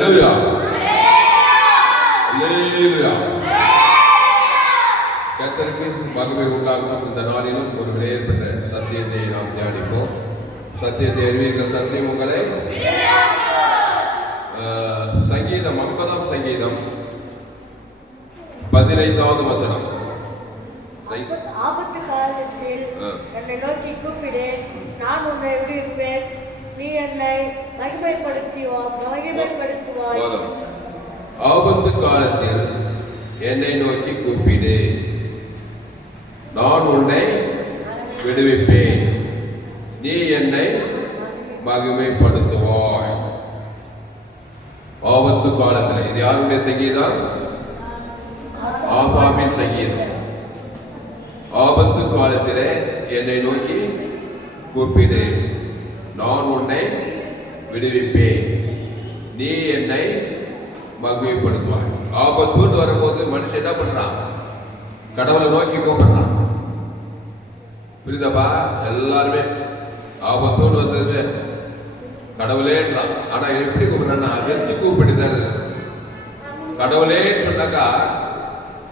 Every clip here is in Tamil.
Hallelujah. Hallelujah. கர்த்தருக்கு மகிமை உண்டாகும். இந்த நாளிலும் ஒரு விலையேற்பட்ட சத்தியத்தை நாம் தியானிப்போம். சத்தியத்தை அறிவீர்கள், சத்தியம் உங்களை. சங்கீதம் 50ஆம் சங்கீதம் 15வது வசனம். ஆபத்து காலத்தில் என்னை நோக்கி கூப்பிடு, நான் உன்னை விடுவிப்பேன், நீ என்னை மகிமைப்படுத்துவாய். ஆபத்து காலத்தில் என்னை நோக்கி கூப்பிடு, நான் உன்னை விடுவிப்பேன், நீ என்னை மகிமைப்படுத்துவாய். ஆபத்து காலத்தில், இது யாருடைய சங்கீதம்? ஆசாமின் சங்கீதம். ஆபத்து காலத்திலே என்னை நோக்கி கூப்பிடு, நான் உன்னை விடுவிப்பேன், நீ என்னை மகிமைப்படுத்துவாய். ஆபத்துன்னு வரும்போது மனுஷன் என்ன பண்றான்? கடவுளை நோக்கி கூப்பிடுறான். புரியுதப்பா? எல்லாருமே ஆபத்துன்னு வந்தது கடவுளேன்றான். ஆனா எப்படி கூப்பிடுறான்னா வெற்றி கூப்பிடுதல். கடவுளே சொன்னாக்கா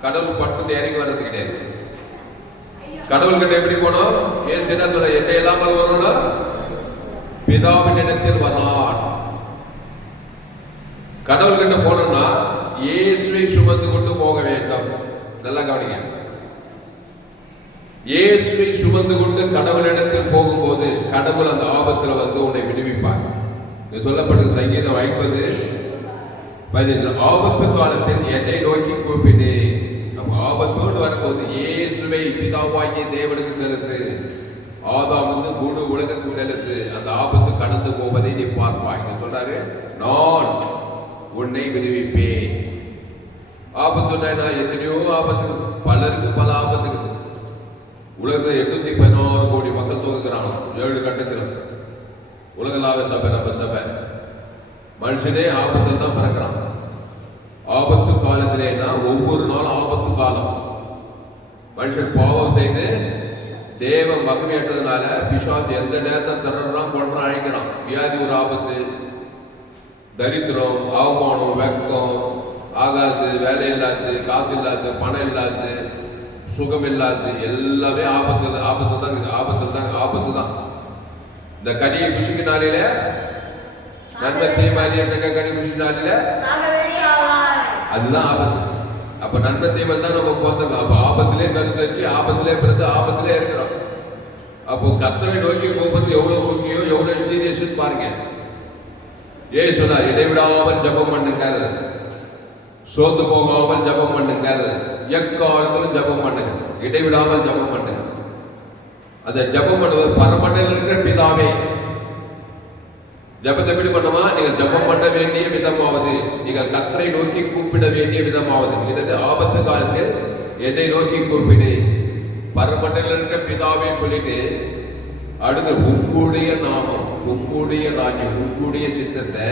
கடவுள் பட்டு இறங்கி வர்றது கிடையாது. கடவுள் கிட்ட எப்படி போனோம்? ஏன் என்ன சொல்ல, என்ன இல்லாமல் வரணும்? பிதாவின் இடத்தில் வரான். கடவுள் கிட்ட போனோம்னா இயேசுவை சுமந்து கொண்டு போக வேண்டும். நல்லா கவனிங்க. இயேசுவை சுமந்து கொண்டு கடவுளிடத்தில் போகும்போது கடவுள் அந்த ஆபத்துல வந்து உன்னை விடுவிப்பார். சொல்லப்பட்டது சங்கீதம் 50:15. ஆபத்து காலத்தில் என்னை நோக்கி கூப்பிடு. ஆபத்தோடு வரும்போது இயேசுவை பிதாவாகிய தேவனுக்கு செலுத்து. ஆதாம் வந்து முழு உலகத்துக்கு செலுத்து. அந்த ஆபத்து கடந்து போவதை நீ பார்ப்பாய். சொல்றாரு, நான் உன்னை விடுவிப்பேன். ஆபத்துனா எத்தனையோ ஆபத்து, பலருக்கு பல ஆபத்து. உலகத்தில் 816 கோடி மக்கள் தொகுக்கிறாங்க 7 கட்டத்தில். உலகளாவிய சபை நம்ம சபை. மனுஷனே ஆபத்தில் தான் பிறக்கிறான். ஆபத்து காலத்திலேனா ஒவ்வொரு நாளும் ஆபத்து காலம். மனுஷன் பாவம் செய்து தேவ மகிமையற்றதுனால பிசாசு எந்த நேரத்தை திறறான், கொள்றான், அழைக்கிறான். வியாதி ஒரு ஆபத்து, தரித்திரம், அவமானம், வெக்கம், ஆகாது, வேலை இல்லாது, காசு இல்லாது, பணம் இல்லாது, சுகம் இல்லாது, எல்லாமே ஆபத்து தான். ஆபத்து தான். இந்த கனியை குஷிக்கினாலே நன்மை தீமாரியா கனி குஷினாலே அதுதான் ஆபத்து. அப்ப நன்மை தீமை தான் நம்ம போத்தோம். அப்ப ஆபத்திலே கருத்து, ஆபத்திலே பிறந்து ஆபத்திலே இருக்கிறோம். அப்போ கர்த்தரை நோக்கி போகும்போது எவ்வளவு முக்கியம், எவ்வளவு சீரியஸ் பாருங்க. ஏன் சொன்னார், இடைவிடாமல் ஜபம் பண்ணுங்கள், சோர்ந்து போகாமல் ஜபம் பண்ணுங்கள், எக்காலத்திலும் ஜபம் பண்ணுங்க, இடைவிடாமல் ஜபம் பண்ணுங்க. அந்த ஜபம் பண்ணுவது பரமண்டல இருக்கிற பிதாவே. ஜபத்தை எப்படி பண்ணுமா? நீங்கள் ஜபம் பண்ண வேண்டிய விதமாவது, நீங்கள் கர்த்தரை நோக்கி கூப்பிட வேண்டிய விதமாவது. எனது ஆபத்து காலத்தில் என்னை நோக்கி கூப்பிடு, பரமண்டல இருக்கிற பிதாவே சொல்லிட்டு அடுத்து உங்களுடைய நாமம், உங்களுடைய ராஜ்யம், உங்களுடைய சித்தத்தை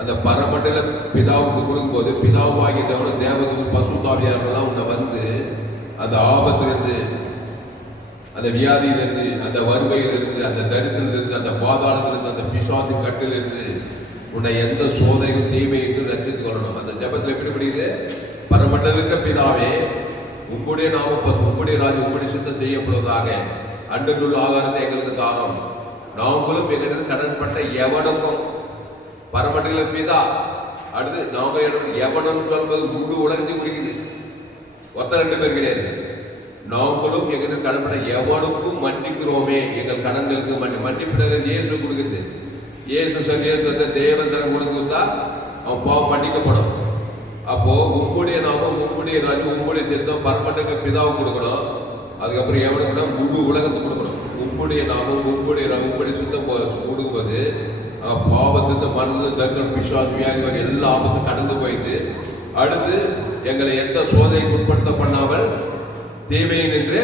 அந்த பரமண்டல பிதாவுக்கு கொடுக்கும்போது பிதாவாகிய தேவதூத பசுதாவியாரெல்லாம் உன்னை வந்து அந்த ஆபத்திலிருந்து, அந்த வியாதியிலிருந்து, அந்த வறுமையிலிருந்து, அந்த தரித்திலிருந்து, அந்த பாதாளத்திலிருந்து, அந்த பிசாசு கட்டிலிருந்து உன்னை எந்த சோதனையும் தீமையும் ரசித்துக் கொள்ளணும். அந்த ஜபத்தில் எப்படி படிக்குது? பரமண்டல இருக்கிற பிதாவே, உங்களுடைய நாமம், உங்களுடைய ராஜ்யம், உங்களுடைய சித்தம் செய்யப்படுவதாக. அன்றுள்ள ஆகாரத்தை எங்களுக்கு தாரோம், நாங்களும் எங்களுக்கு கடன்பட்ட எவனுக்கும். பரமண்டல பிதா. அடுத்து நாம எவனும் சொல்வது முழு உலகத்தையும் குறிக்குது. ஒருத்தர் 2 பேர் கிடையாது. நாங்களும் எங்களுக்கு கடன்பட்ட எவனுக்கும் மன்னிக்கிறோமே, எங்கள் கடன்களுக்கு மன்னிப்பினர்கள் இயேசு கொடுக்குது. இயேசு தேவன் தரம் கொடுத்துட்டா அவன் பாவம் மன்னிக்கப்படும். அப்போ உங்களுடைய நாமம், உங்களுடைய ராஜ்யம், உங்களுடைய சித்தம் பரமண்டல பிதாவை கொடுக்கணும். அதுக்கப்புறம் எவனுக்குன்னா முழு உலகத்துக்கு கொடுக்கணும். உங்களுடைய நாமம், உங்களுடைய சுத்தம் கொடுக்கும்போது பாவத்திலிருந்து, மருந்து, தரித்திரம், பிசாசு, வியாதி எல்லா ஆபத்தும் கடந்து போயிட்டு அடுத்து எங்களை எந்த சோதனைக்கு உட்படுத்த பண்ணாமல் தீமையை நின்று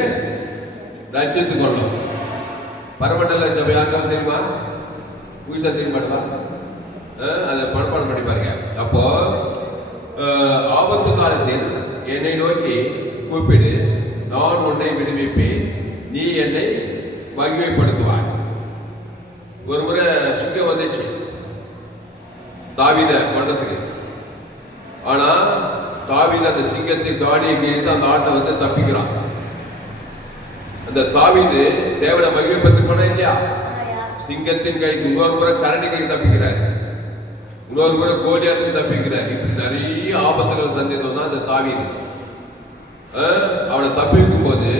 ரட்சித்துக் கொள்ளும். பரமண்டல இந்த யாருக்காவது தெரியுமா? புதுசா தெரியுமாட்டா? அதை மனப்பாடம் பண்ணி பாருங்க. அப்போ ஆபத்து காலத்தில் என்னை நோக்கி கூப்பிடு, நான் உன்னை விடுவிப்பேன், நீ என்னை மகிமைப்படுத்துவாய். ஒரு முறை சிங்கம் வந்துச்சு தாவீதை கொல்றதுக்கு. ஆனா தாவீது அந்த சிங்கத்தின் தாடியை கிழித்து அந்த ஆட்டை வந்து தப்பிக்கிறான். அந்த தாவீது தேவனை மகிமைப்பட்டு போன இல்லையா, சிங்கத்தின் கைக்கு இன்னொரு முறை கரடி கை தப்பிக்கிறார், இன்னொரு முறை கோலியாத்துக்கு தப்பிக்கிறார். இப்படி நிறைய ஆபத்துகளை சந்தித்தோம் தான் அந்த தாவீது. அவனை தப்பிக்கும் போது,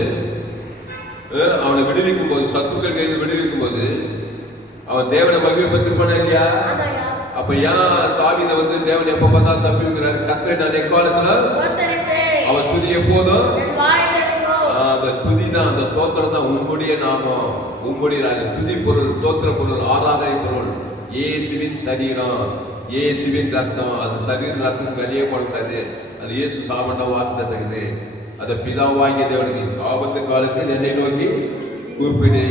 அவனை விடுவிக்கும் போது, சத்துக்கள் கையில் விடுவிக்கும் போது அவன் தேவனை மகிமைப்பட்டு போன இல்லையா. அப்ப ஏன் தாவீதை வந்து தேவன் எப்ப பார்த்தாலும் தப்பி வைக்கிறாரு? கர்த்தரை நான் எக்காலத்துல அவன் துதிய போதும், அந்த துதி தான், அந்த தோத்திரம் தான் உங்களுடைய நாமம், உங்களுடைய துதி பொருள், தோத்திர பொருள், ஆராதனை பொருள். இயேசுவின் சரீரம், இயேசுவின் ரத்தம், அது சரீர ரத்தத்துக்கு வெளியே போடக்கூடாது. அது இயேசு சாமண்ட வார்த்தை தகுது. அதை பிதாவாகிய தேவனுக்கு ஆபத்து காலத்தில் என்னை நோக்கி கூப்பிடு,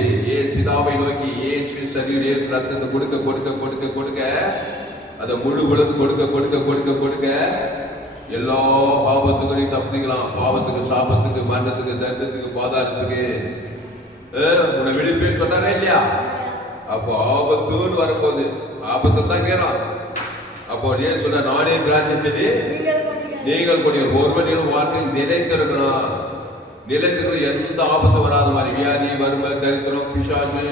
பிதாவை நோக்கி இயேசு சரீரம், இயேசு ரத்தத்தை கொடுக்க கொடுக்க கொடுக்க கொடுக்க, அதை முழு உலகு கொடுக்க கொடுக்க கொடுக்க கொடுக்க எல்லா பாவத்துக்கும் தப்பிக்கலாம். பாவத்துக்கு, சாபத்துக்கு, மரணத்துக்கு, தண்டத்துக்கு, பாதாளத்துக்கு உன்னை விழிப்பேன்னு சொன்னாரே இல்லையா. அப்போ ஆபத்துன்னு வரும்போது ஆபத்தை தான் கேறான். அப்போ ஏன் சொன்ன, நானே திராட்சை செடி நீங்கள் கொடிகள், ஒருவனின் வாழ்க்கையில் நிலைத்திருக்கணும். நிலைத்திருக்க எந்த ஆபத்தும் வராத மாதிரி, வியாதி, வறுமை, தரித்திரம், பிசாசு,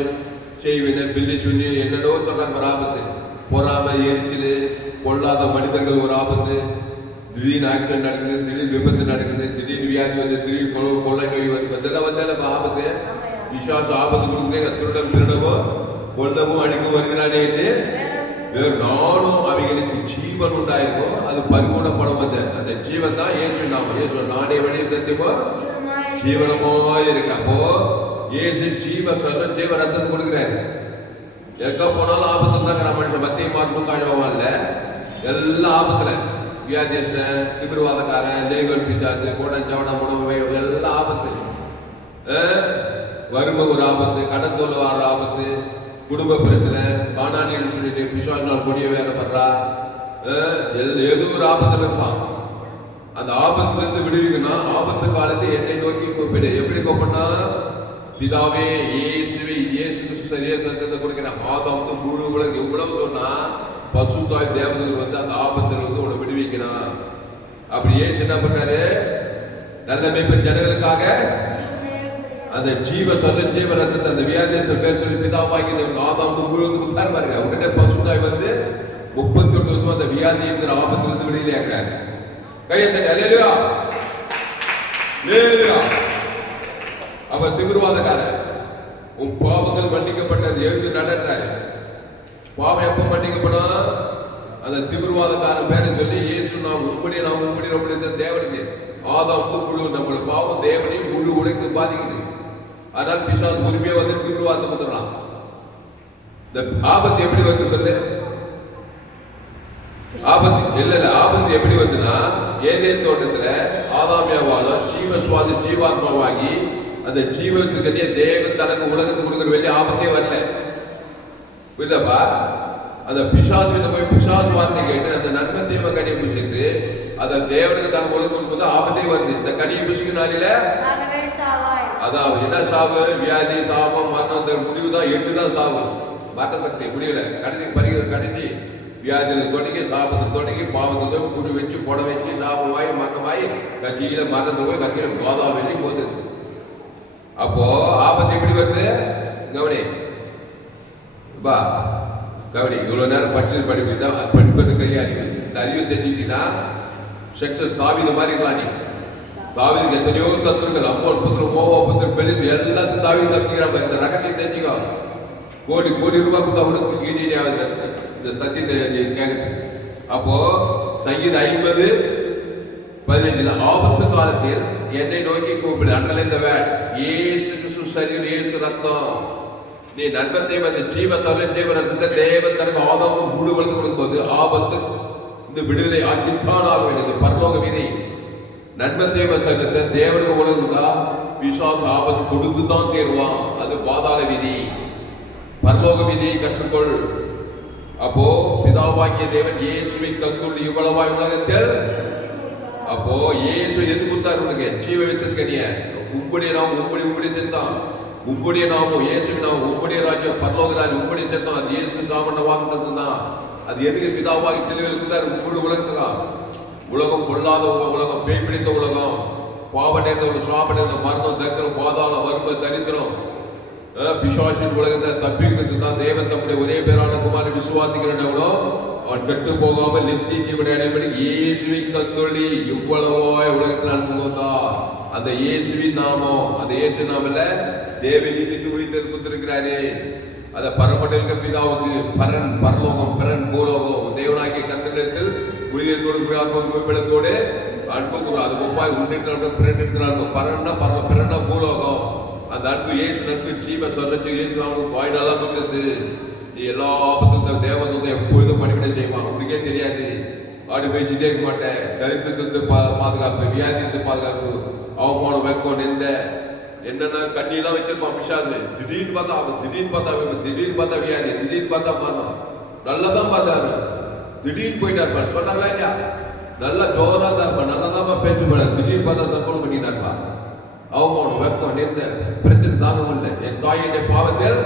செய்வினை, பில்லி சுண்ணி, என்னடோ சொல்றாங்க ஒரு ஆபத்து. பொறாமை, எரிச்சல், பொல்லாத மனிதர்கள் ஒரு ஆபத்து. திடீர்னு ஆக்சிடென்ட் நடக்குது, திடீர்னு விபத்து நடக்குது, திடீர்னு வியாதி வந்து, திடீர்னு கொள்ளை நோய் வந்து, இதெல்லாம் வந்தாலும் ஆபத்து. பிசாசு ஆபத்து கொடுக்குறேங்க. திருடம் திருடவும் கொல்லவும் அடிக்கவும் வருகிறானே என்று வேறு நானும் அவைகளுக்கு ஜீவன் உண்டாயிருக்கும், அது பரிபூர்ணப்படும். அந்த ஜீவன் தான் இயேசு நாமம். இயேசு நானே வழி சத்தியமோ ஜீவனமோ இருக்கு. அப்போ இயேசு ஜீவ சொல்ல ஜீவ ரத்தத்தை கொடுக்குறாரு. எங்க போனாலும் ஆபத்து தாங்கிற மனுஷன். மத்திய மார்க்கும் காழ்வான்ல எல்லா ஆபத்துல, வியாதியஸ்த, தீவிரவாதக்காரன், லேகல் பிசாசு, கோடஞ்சவன உணவு, எல்லாம் ஆபத்து. வறுமை ஒரு ஆபத்து, கடன் தொல்லை வர ஆபத்து, குடும்ப பிரச்சனை, காணானின்னு சொல்லிட்டு பிசாசினால் கொடிய வேலை பண்றா, ஏதோ ஒரு ஆபத்துல இருப்பான். அந்த ஆபத்துல இருந்து விடுவிக்கணும். ஆபத்து காலத்தை என்னை நோக்கி கூப்பிடு. எப்படி கூப்பிடனா, பிதாவே இயேசுவை, இயேசு சரியா சத்தத்தை கொடுக்கிற ஆதாம் முழு உலகம் எவ்வளவு சொன்னா பசுத்தாய் தேவதூர் வந்து அந்த ஆபத்துல வந்து உன்னை விடுவிக்கணும். அப்படி இயேசு என்ன பண்ணாரு, நல்ல மேய்ப்பன் ஜனங்களுக்காக அந்த ஜீவ சொல்ல ஜீவ ரத்தத்தை அந்த வியாதியத்தை பேர் சொல்லி பிதாவாக்கி ஆதாம் முழுவதும் கொடுத்தாரு பாருங்க. உடனே பசுத்தாய் வந்து 38 வருஷம் அந்த வியாதி இருக்கிற ஆபத்துல இருந்து விடுதலை ஆக்குறாரு. கையை தட்டி அல்லேலூயா அல்லேலூயா. அவ திமிர்வாதக்காரன், உன் பாவங்கள் மன்னிக்கப்பட்டது எழுந்து நடந்தாரு. பாவம் எப்ப மன்னிக்கப்படும்? அந்த திமிர்வாதக்காரன் பேரை சொல்லி இயேசு நாம் உங்களுடைய தேவனுக்கு ஆதாம் முழு நம்மளோட பாவம் தேவனையும் முழு உடைத்து பாதிக்குது. அதனால பிசாசு உரிமையா வந்து திமிர்வாதத்தை வந்துடுறான். இந்த ஆபத்து எப்படி வந்து சொல்லு, ஆபத்து இல்ல ஆபத்து எப்படி வந்துன்னா, ஏதேன் தோட்டத்துல ஆதாமியாவாலும் ஜீவஸ்வாதி ஜீவாத்மாவாகி அந்த ஜீவத்துக்கு தேவன் தனக்கு உலகத்துக்கு கொடுக்குற வெளியே ஆபத்தே வரல. புரியுதாப்பா? அந்த பிசாசு போய் பிசாசு வார்த்தை கேட்டு அந்த நன்மை தீமை கனியை புசித்து அதை தேவனுக்கு தனக்கு உலகம் கொடுக்கும்போது ஆபத்தே வருது. இந்த கனியை புசிக்கினால அதாவது என்ன சாவு, வியாதி, சாபம், மரணம், முடிவு தான் 8 தான் சாவு. மரண சக்தி முடியல. கடைசி வியாதியில தொடங்கி, சாபத்தை தொடங்கி, பாவத்தை குடி வச்சு, புட வச்சு, சாபமாயி, மரணமாயி, கட்சியில மரணத்தை போய் கட்சியில கோதா வெளியே போகுது. அப்போ ஆபத்து எப்படி வருது? கவனி பா, கவனி. இவ்வளவு நேரம் படிப்பு தான் படிப்பதுக்கு அறிவு. இந்த அறிவு தெரிஞ்சுக்கிட்டீங்கன்னா சக்சஸ். தாவீது மாதிரி இருக்கலாம். நீ தாவீதுக்கு எத்தனையோ சத்துருக்கள், அம்மோன் புத்திரம், மோவா புத்திரம், பெலிஸ் எல்லாத்தையும் தாவீது தப்பிக்கிறாங்க. இந்த ரகத்தை தெரிஞ்சுக்கோ. கோடி ரூபாய் கொடுத்தா கூட ஈடினே ஆகுது இந்த சத்தியத்தை கேட்குது. அப்போ சங்கீதம் 50:15 ஆபத்து காலத்தில் என்னை நோக்கி கூப்பிடு. அண்ணல இந்த வேட் இயேசு கிறிஸ்து சரீரம், இயேசு ரத்தம். நீ நன்மத்தை வந்து ஜீவ சரீர ஜீவ ரத்தத்தை தேவன் தனக்கு ஆதாமும் முழு வளர்த்து கொடுக்கும்போது ஆபத்து இந்த விடுதலை ஆக்கித்தான் ஆக வேண்டியது. பரலோக விதி. நன்மத்தை சரீரத்தை தேவனுக்கு உலகா விசுவாச ஆபத்து கொடுத்து தான் தேருவான். அது பாதாள விதி. பரலோக விதியை கற்றுக்கொள். அப்போ பிதாவாகிய தேவன் இயேசுவை தந்துள்ள இவ்வளவாய் உலகத்தில். அப்போ இயேசு எது கொடுத்தாரு உனக்கு? ஜீவ வச்சிருக்க. உங்களுடைய நாமம் உங்களுடைய செத்தான். உங்களுடைய நாமம் இயேசுவின் நாமம், உங்களுடைய ராஜ்யம் பரலோக ராஜ்யம் உங்களுடைய செத்தான். அது இயேசு சாமண்ட வாக்கு தான். அது எதுக்கு பிதாவாகி சிலுவையில் கொடுத்தாரு? முழு உலகத்துக்கா. உலகம் பொல்லாத உலகம், பேய் பிடித்த உலகம், பாவ நேர்ந்த சாப நேர்ந்த மரணம், தரித்திரம், பாதாளம், வறுமை, தரித்திரம், பிசாசின் உலகத்தை தப்பிக்கிறது தான் தேவன் தம்முடைய ஒரே பேரான குமாரை விசுவாசிக்கிறவனோ அவன் கெட்டு போகாமல் நித்திய ஜீவனை அடைபடி இயேசுவின் தந்தொழி இவ்வளவோ உலகத்தில் அன்பு வந்தார். அந்த இயேசுவின் நாமம், அந்த இயேசு நாமல தேவநீதிக்கு உயிர்த்திருக்கிறாரே. அத பரமண்டல பிதாவுக்கு பரன் பரலோகம், பரன் பூலோகம், தேவனாகிய கத்திரத்தில் உயிரிழத்தோடு அன்பு கூறும். அது முப்பாய் உன்னிட்டு பிறந்திருக்கிறாங்க. பரன்னா பிறன்னா பூலோகம். அந்த அன்பு இயேசு நட்பு சீம சொல்ல இயேசு அவங்க வாய்நாளா கொடுத்தது. நீ எல்லா ஆபத்தும் தேவன் எப்பொழுதும் பணிவிடை செய்வான். உனக்கே தெரியாது. ஆடு பேசிட்டே இருக்க மாட்டேன். தரித்திரத்திலிருந்து பாதுகாப்பு, வியாதியிலிருந்து பாதுகாப்பு, அவமானம், வெக்கம், நெந்த என்னென்ன கண்ணியெல்லாம் வச்சிருப்பான் பிசாசு. திடீர்னு பார்த்தா வியாதி, திடீர்னு பார்த்தா மரணம். நல்லதான் பார்த்தாரு, திடீர்னு போயிட்டா இருப்பான். சொன்னாங்களா இல்லையா? நல்லா ஜோரா தான் இருப்பான், நல்லதான் பேச்சு போடாது. திடீர்னு பார்த்தா தற்கொலை பண்ணிட்டா இருப்பான். அவமானம், வெக்கம், நெந்த பிரச்சனை தாங்க முடியல. என் தாயினுடைய பாவத்தில்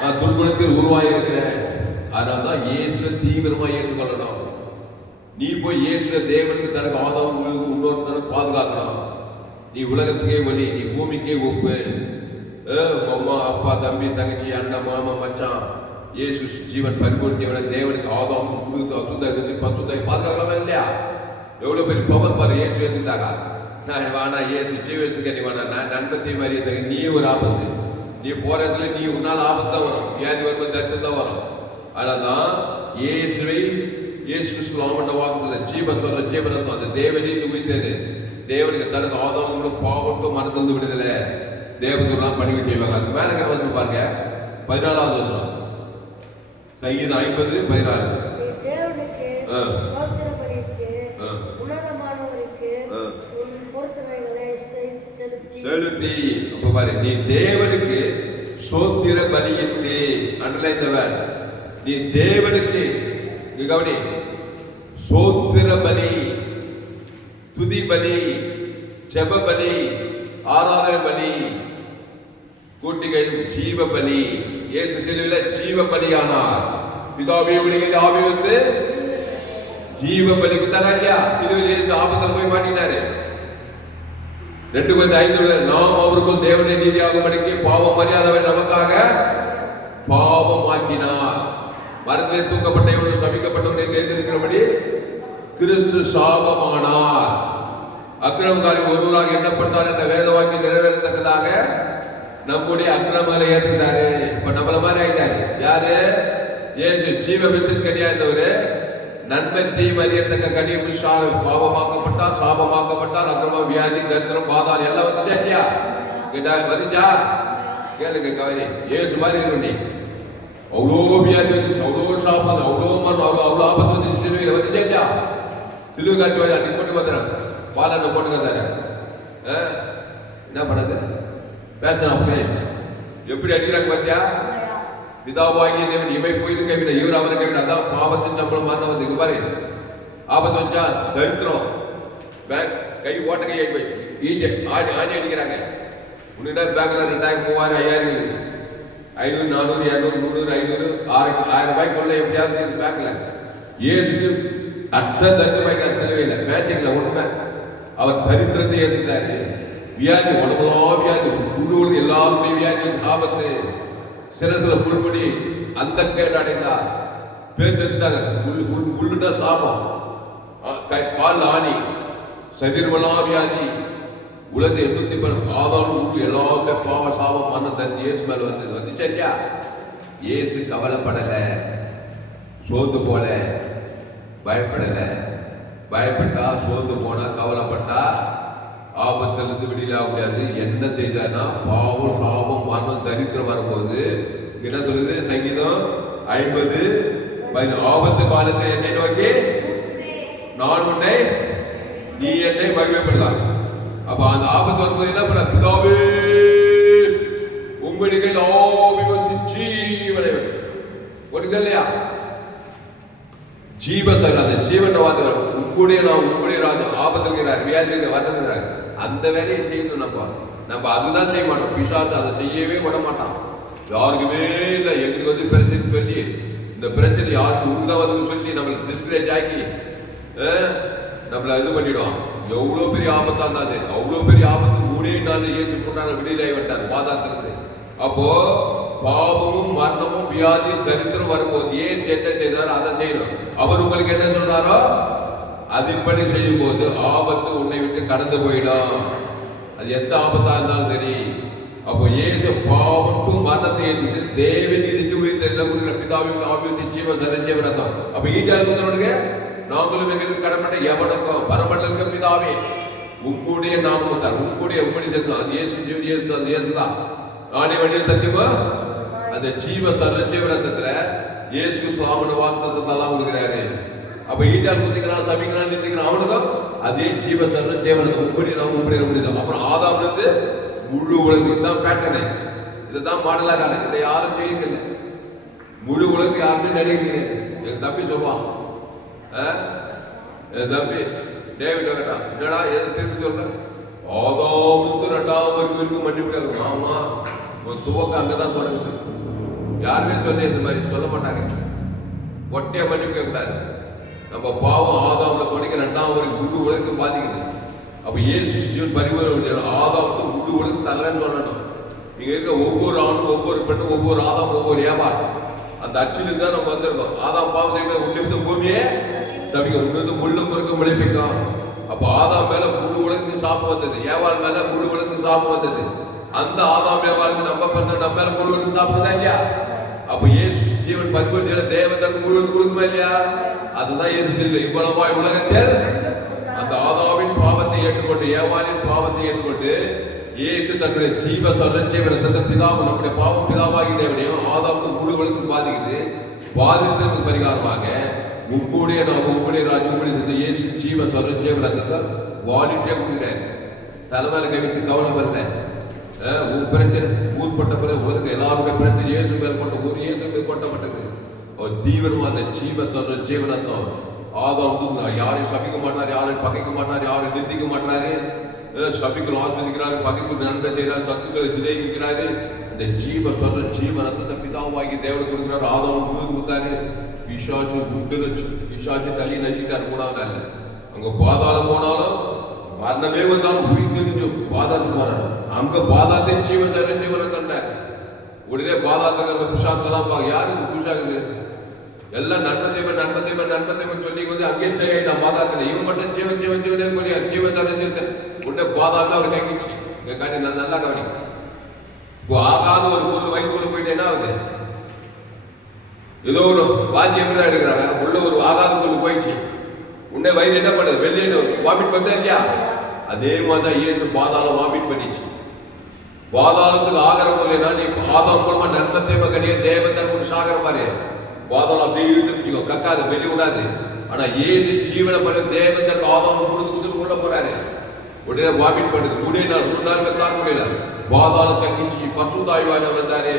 நான் துர்குணத்தில் உருவாயிருக்கிறேன். அதனால்தான் இயேசுல தீவிரமா ஏற்றுக்கொள்ளணும். நீ போய் இயேசுல தேவனுக்கு தனக்கு ஆதாரம் இன்னொருத்தனுக்கு பாதுகாக்கணும். நீ உலகத்துக்கே ஒளி, நீ பூமிக்கே உப்பு. அம்மா, அப்பா, தம்பி, தங்கச்சி, அண்ணன், மாமா, மச்சான், இயேசு ஜீவன் பரிபூர்த்தியவன தேவனுக்கு ஆதாரம் கொடுத்து சுத்தத்தை பாதுகாக்கலாமா இல்லையா? எவ்வளவு பெரிய பவர் பாரு. இயேசு ஏற்றுட்டாங்க. நான் வானா இயேசு ஜீவசுக்கு நீ வேணா, நான் நண்பத்தை மாதிரி நீ ஒரு ஆபத்து. நீ போறதுல நீ உன்னால ஆபத்து தான் வரும், வியாதி வரும்போது தரித்திரம் தான் வரும். அதனால்தான் இயேசுவை இயேசு கிறிஸ்து ஆமண்ட வாக்குல ஜீவன் சொல்ற ஜீவனத்துவம் அந்த தேவனீதி உயிர்த்தது. தேவனுக்கு தனக்கு ஆதாரம் கூட பாவட்டும் மனத்திலிருந்து விடுதலை தேவதூர்லாம் பணிவு செய்வாங்க. அதுக்கு மேல இருக்கிற வசனம் பாருங்க, 14வது வசனம், சங்கீதம் 50:14. நீ தேவனுக்கு சோத்திர பலியிட்டு அண்டலைந்தவர். நீ தேவனுக்கு கவனி, சோத்திர பலி, துதி பலி, ஜெப பலி, ஆராதனை பலி, கூட்டிகை ஜீவ பலி. இயேசு சிலுவையில் ஜீவ பலியானார். பிதாவே உலகில் ஆவி வந்து ஜீவ பலி கொடுத்தாங்க இல்லையா? சிலுவையில் இயேசு ஆபத்தில் போய் மாட்டினாரு. 2:5 நாம் அவருக்குள் தேவனை நீதியாகும்படிக்கு பாவம் மரியாதை நமக்காக பாவம் ஆக்கினார். மரத்திலே தூக்கப்பட்ட எவ்வளவு சபிக்கப்பட்டவன் என்று எழுதியிருக்கிறபடி கிறிஸ்து சாபமானார். அக்கிரமக்காரி ஒருவராக எண்ணப்பட்டார் என்ற வேத வாக்கியம் நிறைவேறத்தக்கதாக நம்முடைய அக்கிரமங்களை ஏற்றுட்டாரு. இப்ப நம்மள மாதிரி ஆயிட்டாரு. யாரு? இயேசு ஜீவ விச்சன் கனியா இருந்தவரு. நன்மை தீமை அறியத்தக்க கனி பாவமாக்கப்பட்டார், சாபமாக்கப்பட்டார். அக்கிரம, வியாதி, தரித்திரம், பாதாளம் எல்லாம் வந்துச்சா இல்லையா? வந்துச்சா? கேளுங்க கவனி. இயேசு மாதிரி இருக்கணும். நீ அவ்வளோ வியாதி வந்துச்சு, அவ்வளோ சாபம், அவ்வளோ மரணம், அவ்வளோ ஆபத்து வந்துச்சு. சிலுவையில் வந்துச்சா இல்லையா? சிலுவை காட்சி வாங்க அன்னைக்கு போட்டு வந்துடுறேன். பாலனை போட்டுங்க தானே. என்ன பண்ணது? பேசுறேன் அப்படியே. எப்படி அடிக்கிறாங்க பார்த்தியா? பிதாவாகிய தேவன் இவை போய் கைவிட, இவர் அவரை கைவிட. அதான் பாவத்தின் சம்பளம் மாற்ற வந்து. இங்க பாரு, ஆபத்து வச்சா தரித்திரம், பேங்க் கை ஓட்ட கை ஆகி போச்சு. ஆணி அடிக்கிறாங்க. உன்னிட பேங்க்ல 2000, 3000, 5000 500, 400, 200, 300, 500, 1000 ரூபாய்க்கு உள்ள எப்படியாவது பேங்க்ல. இயேசுக்கு அற்ற தரித்திரமாயிட்டார் சிலுவையில. மேஜிக்ல உண்மை. அவர் தரித்திரத்தை ஏற்றுட்டாரு. வியாதி, உடம்புலாம் வியாதி, உருவம் எல்லாருமே வியாதி, ஆபத்து, சிரசுல புல்படி, அந்த கேடு அடைந்தார். பேர் தெரிஞ்சாங்க. உள்ளுட்டா சாபம், கால் ஆணி, சரீரமெல்லாம் வியாதி, உலகத்தை 810 ஆதாரம் ஊரு எல்லாருமே பாவ சாபம் மரண தந்து இயேசு மேல வந்தது. வந்துச்சா இல்லையா? இயேசு கவலைப்படல, சோர்ந்து போல, பயப்படல. பயப்பட்டா, சோர்ந்து போனா, கவலைப்பட்டா ஆபத்திலிருந்து விடுதலை முடியாது. என்ன செய்தார்னா, பாவம், சாபம், மரணம், தரித்திரம் வரும்போது என்ன சொல்லுது சங்கீதம் 50:10, ஆபத்து காலத்தில் என்னை நோக்கி நான் உன்னை, நீ என்னை மகிமைப்படலாம். அப்ப அந்த ஆபத்து வரும்போது என்ன பண்ண? பிதாவே உங்களுடைய ஆவி வந்து ஜீவனை ஒடுங்க இல்லையா? ஜீவன் சொல்ற அந்த ஜீவன் வார்த்தை உங்களுடைய நான், உங்களுடைய ராஜா ஆபத்துக்கிறார், வியாதிகள் வர்றதுங்கிறார். அந்த வேலையை செய்யணும். நம்ம அதுதான் செய்ய மாட்டோம். பிசாசு அதை செய்யவே விட மாட்டான். யாருக்குமே இல்லை. எங்களுக்கு வந்து பிரச்சனை சொல்லி, இந்த பிரச்சனை யாருக்கு உருதான் வந்து சொல்லி நம்மளுக்கு டிஸ்கரேஜ் ஆக்கி நம்மள இது பண்ணிடுவான். எவ்வளவு பெரிய ஆபத்தா இருந்தாது, அவ்வளவு பெரிய ஆபத்து 3 நாள் இயேசு கொண்டாட விடுதலை விட்டார் பாதாளத்திலிருந்து. அப்போ பாவமும் மரணமும் வியாதி தரித்திரம் வரும்போது ஏசு என்ன செய்தார், அதை செய்யணும். அவர் உங்களுக்கு என்ன சொன்னாரோ அதின்படி செய்யும் போது ஆபத்து உன்னை விட்டு கடந்து போயிடும். அது எந்த ஆபத்தா இருந்தாலும் சரி. அப்போ ஏசு பாவத்தும் மரணத்தை ஏற்றுட்டு தேவன் நீதிக்கு உயிர்த்தெழுதலை கொடுக்கிற பிதாவின் ஆவியத்தை ஜீவ சரஞ்சீவனத்தான். அப்ப ஈட்டால் குந்தவனுக்கு நாங்களும் எங்களுக்கு கடமைப்பட்ட எவனுக்கும் பரமண்டல இருக்க பிதாவே உங்களுடைய நாமம் தான், உங்களுடைய சேர்த்து அது இயேசு ஜீவன் இயேசு தான், இயேசு தான் நானே வழியை சத்தியமா அந்த ஜீவ சரஞ்சீவனத்துல இயேசுக்கு சுவாமன வாக்குத்தத்தெல்லாம் கொடுக்கிறாரு. அப்ப ஈட்டால் குந்திக்கிறான், சபிக்கிறான், நிந்திக்கிறான், அவனுக்கும் அதே ஜீவ சரஞ்சீவனத்தை உங்களுடைய நாமம் உங்களுடைய முடிதான். அப்புறம் ஆதாம்ல இருந்து முழு உலகம் தான் பேட்டர்னு, இதுதான் மாடலா காட்டுது. இதை யாரும் செய்யல, முழு உலகம் யாருமே நினைக்கிறீங்க. என் தம்பி சொல்லுவான், என் தம்பி டேவிட் கேட்டான், என்னடா எதை திருப்பி சொல்றேன், ஆதாமுக்கு 2ஆம் வரைக்கும் மன்னிப்பு கேட்கணும். ஆமா, ஒரு துவக்கம் அங்கதான் தொடங்குது. யாருமே சொல்ல இந்த மாதிரி சொல்ல மாட்டாங்க. ஒட்டையா மன்னிப்பு கேட்கக்கூடாது. நம்ம பாவம் ஆதாம்ல தொடங்கி 2ஆம் வரைக்கும் முழு உலகம் பாதிக்குது. அப்ப இயேசு ஜீவன் பரிமாற ஆதாமுக்கு முழு உலகம் தரலன்னு சொல்லணும். இங்க இருக்க ஒவ்வொரு ஆணும் ஒவ்வொரு பெண்ணும் ஒவ்வொரு ஆதாம் ஒவ்வொரு ஏமாறு அந்த அச்சிலிருந்து தான் நம்ம வந்திருக்கோம். ஆதாம் பாவம் செய்ய உன்னிருந்து பூமியே சபிக்க, உன்னிருந்து முள்ளு குறுக்க முளைப்பிக்கும். அப்ப ஆதாம் மேல முழு உலகத்துக்கு சாப்பு வந்தது, ஏவாள் மேல முழு உலகத்துக்கு சாப்பு வந்தது. அந்த ஆதாம் ஏவாளுக்கு நம்ம பண்ண நம்ம மேல முழு உலகத்துக்கு சாப்பிடுதா இல்லையா? அப்ப இயேசு ஜீவன் பரிமாற தேவனுக்கு முழு உலகம் கொடுக்குமா இல்லையா? அதுதான் இயேசு இல்லை. இவ்வளவாய் உலகத்தில் அந்த ஆதாமின் பாவத்தை ஏற்றுக்கொண்டு ஏவாளின் பாவத்தை ஏற்றுக்கொண்டு இயேசு தன்னுடைய ஜீவ சரஞ்சீவனத்தை பிதாவும் நம்முடைய பாவம் பிதாவாகி தேவனையும் ஆதாமுக்கு முழு உலகத்துக்கு பாதிக்குது. பாதித்ததுக்கு பரிகாரமாக உங்களுடைய நாம உங்களுடைய ராஜ்யம் உங்களுடைய இயேசு ஜீவ சரஞ்சீவனத்தை வாலிட்டே கொடுக்குறேன். தலைமையில கை வச்சு கவலைப்படல. உன் பிரச்சனை ஊர்பட்ட பிறகு உலகத்துக்கு எல்லாருமே பிரச்சனை இயேசு மேல் கொண்ட ஒரு இயேசு மேல் கொட்டப்பட்டது. அவர் தீவிரமாக ஜீவ சரஞ்சீவனத்தம் ஆதாம் யாரையும் சபிக்க மாட்டார், யாரையும் பகைக்க மாட்டார், யாரையும் நிந்திக்க மாட்டாரு. சபிக்கள் ஆஸ்வதிக்கிறாரு, பகைக்கு நன்மை செய்கிறார், சத்துக்களை சிநேகிக்கிறாரு. இந்த ஜீவ சொல்ற ஜீவனத்தை பிதாவாகி தேவனுக்கு கொடுக்கிறார். ஆதாம் கொடுத்தாரு. பிசாசு பிசாசு தள்ளி நசிட்டாரு கூடாது. அங்க பாதாளம் போனாலும் மரணமே வந்தாலும் உயிர் தெரிஞ்சு பாதாளத்துக்கு போறாரு. அங்க பாதாளத்தை ஜீவன் ஜீவனை கண்டார். உடனே பாதாளத்துல பிசாசெல்லாம் யாருக்கு புதுசாகுது, எல்லாம் நன்மதேவன் நன்மதேவன் நன்மதேவன் சொல்லி வந்து அங்கே செய்யணும் பாதாளத்துல. இவன் மட்டும் ஜீவன் ஜீவன் ஜீவனே போய் ஜீவன் ஜீவன் உடனே பாதாளம் அவர் கைக்கிச்சு. இங்க காட்டி நல்லா கவனி. இப்போ ஆகாத ஒரு பொருள் வயிற்றுக்குள்ள போயிட்டு என்ன ஆகுது, ஏதோ ஒரு வாத்தியம் தான் எடுக்கிறாங்க, உள்ள ஒரு ஆகாத பொருள் போயிடுச்சு. உடனே வயிறு என்ன பண்ணுது, வெளியே வாமிட் பண்ணா இல்லையா? அதே மாதிரிதான் இயேசு பாதாளம் வாமிட் பண்ணிச்சு. பாதாளத்துக்கு ஆகிற போலேனா நீ ஆதாம் மூலமா நன்மத்தேவ கடிய தேவன் கொண்டு சாகிற மாதிரி பாதாளம் அப்படியே இழுத்துச்சுக்கோ, கக்காது வெளியே விடாது. ஆனா இயேசு ஜீவனை பண்ணி தேவன் ஆதாம் கொடுத்து உள்ள போறாரு. உடனே வாமிட் பண்ணுது. 3 நாள் தாக்க முடியல. பாதாளம் தக்கிச்சு. பசுதாய்வான வந்தாரு.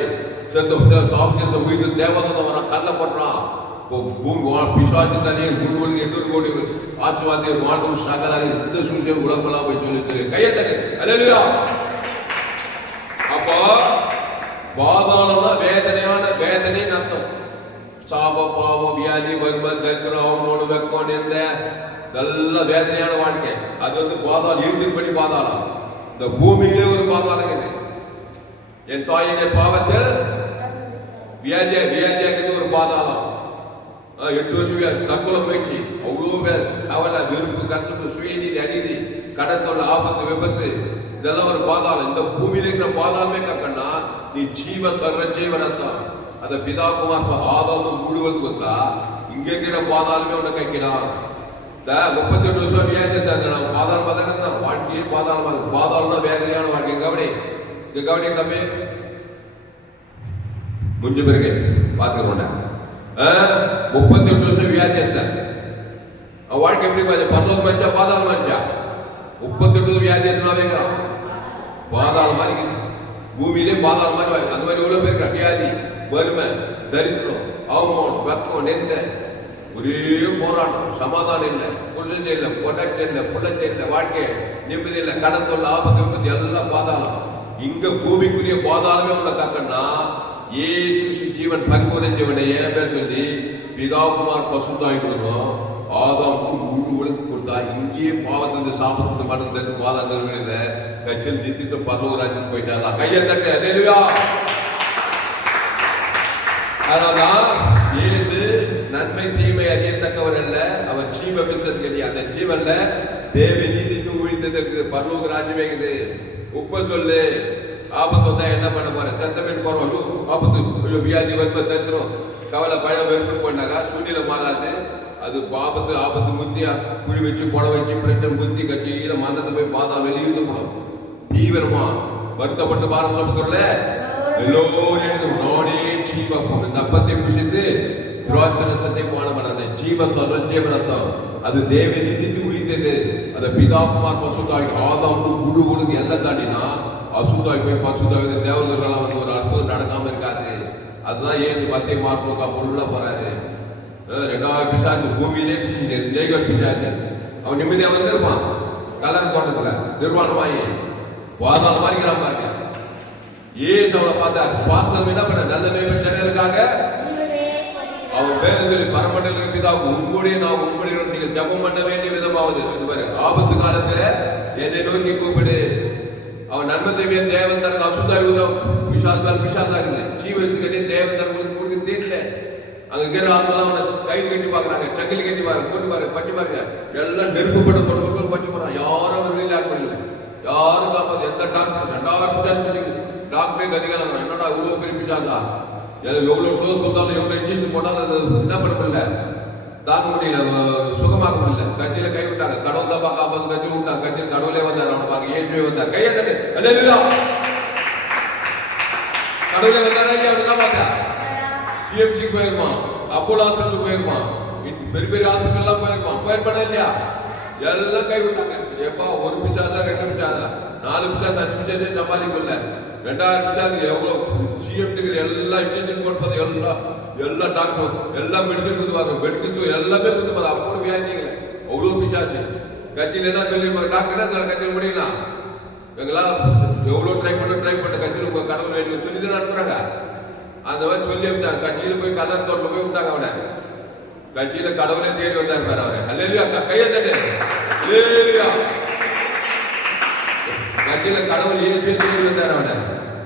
சாப்பிட்டு உயிர் தேவதத்தை வர கல்ல போடுறான். பிசாசு தானே 800 கோடி ஆசிர்வாதி வாழ்க்கை சாகராரு. இந்த சூழ்நிலை உலகெல்லாம் போய் சொல்லி கையத்தரு. அப்போ பாதாளம்னா வேதனையான வேதனை அர்த்தம். சாப பாவம் வியாதி வறுமை தரித்திரம் அவனோடு வெக்கம் எந்த நல்ல வேதனையான வாழ்க்கை. அது வந்து பாதாளம் இருந்தின்படி பாதாளம். இந்த பூமியிலே ஒரு பாதாளம் இது. என் தாயினுடைய பாவத்தில் வியாதியாகிறது ஒரு பாதாளம். 8 வருஷம் தற்கொலை போயிடுச்சு. அவ்வளோ கவலை வெறுப்பு கஷ்டம் சுயநீதி அநீதி கடத்தோட ஆபத்து விபத்து இதெல்லாம் ஒரு பாதாளம். இந்த பூமியில இருக்கிற பாதாளமே கக்கன்னா நீ ஜீவ சர்வ ஜீவனத்தான். அந்த பிதா குமார் ஆதாம் முழுவது கொடுத்தா இங்க இருக்கிற பாதாளமே உன்னை கைக்கிறான். 38 வருஷம் வியாதி சேர்ந்தான். பாதாளம் பார்த்தா வாழ்க்கையே பாதாளமா இருக்கு. பாதாளம்னா வேதனையான வாழ்க்கை. கவனி இங்க கவனி தம்பி முடிஞ்ச பிறகு பார்க்க கொண்டேன். 38 வருஷம் வியாதி சார் வாழ்க்கை எப்படி பார்த்து பரலோகம் மச்சா பாதாளம் மச்சா 38 வியாதி வைக்கிறான். பாதாளம் மாதிரி பூமியிலே பாதாளம் மாதிரி அந்த மாதிரி எவ்வளவு பேருக்கு வியாதி வறுமை தரித்திரம் அவமானம் வெக்கம் நெந்த ஒரே போராட்டம். சமாதானம் இல்லை, புருஷன் இல்லை, பொட்டாட்சி இல்லை, புள்ளச்சை இல்லை, வாழ்க்கை நிம்மதி இல்லை, கடன் தொல்லை ஆபத்து விபத்து எல்லாம் பாதாளம். இங்க பூமிக்குரிய பாதாளமே உள்ள கக்கன்னா ஏசு ஜீவன் பரிபூர்ண ஜீவனை ஏன் பேர் சொல்லி பிதாகுமார் பசுத்தாய் கொடுக்கணும். ஆதாமுக்கு முழு உலகம் கொடுத்தா இங்கேயே பாவத்திலிருந்து சாபத்திலிருந்து மனதிலிருந்து பாதாள கட்சியில் நிறுத்திட்டு பல்லூர் ராஜ்யத்துக்கு போயிட்டாரலாம். கையை தட்டு அல்லேலூயா. அதனால்தான் இயேசு நன்மை தீமை அறியத்தக்கவர் அல்ல, அவர் ஜீவ பெற்றது. அந்த ஜீவன்ல தேவ நீதிக்கு ஊழித்தது இருக்குது, பரலோக ராஜ்யமே இருக்குது. உப்ப சொல்லு, ஆபத்து வந்தா என்ன பண்ண போற, செத்தமின் போறோம், ஆபத்து வியாதி வரும்போது தத்துரும் கவலை பயம் வெறுப்பு பண்ணாக்கா சூழ்நிலை மாறாது. அது ஆபத்து ஆபத்து முத்தியா குழி வச்சு புட வச்சு பிரச்சனை முத்தி கட்சியில மந்தத்தை போய் பார்த்தா வெளியிருந்து போனோம். தீவிரமா வருத்தப்பட்டு பாரம் சமுத்திரல எல்லோரும் நானே ஜீவப்பம் இந்த அப்பத்தை புசித்து திராட்சரசத்தை பானம் அந்த ஜீவ சொல்ல ஜீவனத்தம் அது தேவ நிதித்து உயிர்த்தது. அந்த பிதாகுமார் பசுதாய் ஆதாம் குரு உலகு எல்லாம் தாண்டினா அசுதாய் போய் பசுதாய் தேவதெல்லாம் வந்து ஒரு அற்புதம் நடக்காம இருக்காது. அதுதான் இயேசு மத்திய மார்க்கா உள்ள போறாரு. 2000 பிசாசு பூமியிலே ஜெய்கர் பிசாசு அவன் நிம்மதியா வந்திருப்பான். கலர் தோட்டத்துல நிர்வாணமாயி பாதாள மாதிரிக்கிறான் பாருங்க. ஏசு அவளை பார்த்தார். பார்த்தவன் என்ன பண்ண நல்ல மேம்பட்ட ஜனங்களுக்காக அவன் பேரை சொல்லி பரமண்டல பிதாவுக்கு உங்களுடைய நான் உங்களுடைய நீங்கள் ஜபம் பண்ண வேண்டிய விதமாவது பாரு. ஆபத்து காலத்துல என்னை நோக்கி கூப்பிடு. அவன் நன்மை தேவையான தேவன் தனக்கு அசுத்தாய் பிசாசாகுது ஜீவத்துக்கு தேவன் தனக்கு கொடுக்க தெரியல. அங்க இருக்கிற ஆளுலாம் அவனை கைது கட்டி பாக்குறாங்க, சங்கிலி கட்டி பாருங்க, கொண்டு பாருங்க, பச்சை பாருங்க, எல்லாம் நெருப்புப்பட்ட கொண்டு பச்சை போறான். யாரும் அவர் வெளியில் ஆக்கல, யாரும் காப்பாது. எந்த டாக்டர் 2000 டாக்டரே கதிகாரம் என்னடா இவ்வளவு பெரிய பிசாசா, எவ்வளவு டோஸ் கொடுத்தாலும் எவ்வளவு இன்ஜெக்ஷன் போட்டாலும் அது என்ன பண்ண முடியல, தாக்க முடியல, சுகமாக்க முடியல. கட்சியில கை விட்டாங்க. கடவுள் தான் காப்பாத்து கட்சி விட்டாங்க. கட்சியில் கடவுளே வந்தார். அவனை பார்க்க இயேசுவே வந்தார். கையை தட்டு அல்லேலூயா. கடவுளே வந்தாரா இல்லையா? அவனை தான் பார்த்தா சிஎம்சிக்கு போயிருப்பான், அப்போலோ ஹாஸ்பிட்டலுக்கு போயிருப்பான், பெரிய பெரிய ஹாஸ்பிட்டல் எல்லாம் போயிருப்பானா இல்லையா? எல்லாம் கை விட்டாங்க. எப்பா ஒரு பிச்சாதா 2 பிச்சாதா 4 பிச்சாதா 5 பிச்சாதே சமாளிக்கல. 2000 பிச்சாது எவ்வளவு சிஎம்சிக்கு எல்லாம் இன்ஜெக்ஷன் போட்டு எல்லா டாக்டர் எல்லாம் மெடிசன் கொடுத்துவாங்க, மெடிக்கல் எல்லாமே கொடுத்துப்பாங்க. அப்போ வியாதிகளை அவ்வளோ பிச்சாச்சு. கட்சியில் என்ன சொல்லியிருப்பாங்க, டாக்டர் என்ன சார் கட்சியில் முடியல, எங்களால் எவ்வளோ ட்ரை பண்ண கட்சியில் உங்க கடவுள் வேணும் சொல்லி தான் அனுப்புறாங்க. அந்த மாதிரி சொல்லி விட்டாங்க. கட்சியில போய் கலர் தோட்ட போய் விட்டாங்க. அவனை கட்சியில கடவுளே தேடி வந்தாரு பாரு அவரை. அல்லேலூயா. கையை தட்டு அல்லேலூயா. கட்சியில கடவுள் இயேசுவே தேடி வந்தாரு. அவனை